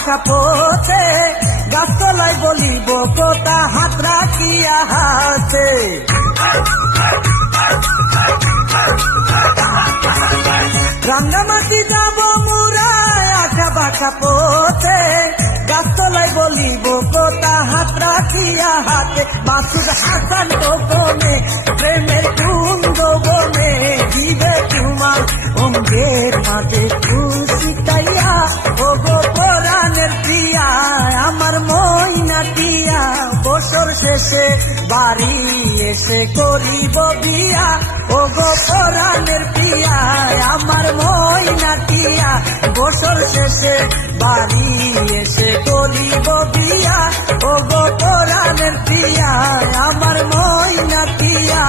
বাসা পথে গাছতলায় বলিব কথা হাত রাখিয়া হাতে রাঙ্গামাটি যাব মুরায় আশা বাসা পথে গাছতলায় বলিব কথা হাত রাখিয়া হাতে মাসুদ হাসান গোপনে প্রেমের কুন্দ বনে দিবে তোমার অঙ্গের মাঝে খুশিতাইয়া ও গো পরাণের প্রিয়া আমার ময়নাটিয়া বছর শেষে বাড়ি এসে করিব বিয়া ও গো পরাণের প্রিয়া আমার ময়নাটিয়া বছর শেষে বাড়ি এসে করিব বিয়া ও গো পরাণের প্রিয়া আমার ময়নাটিয়া।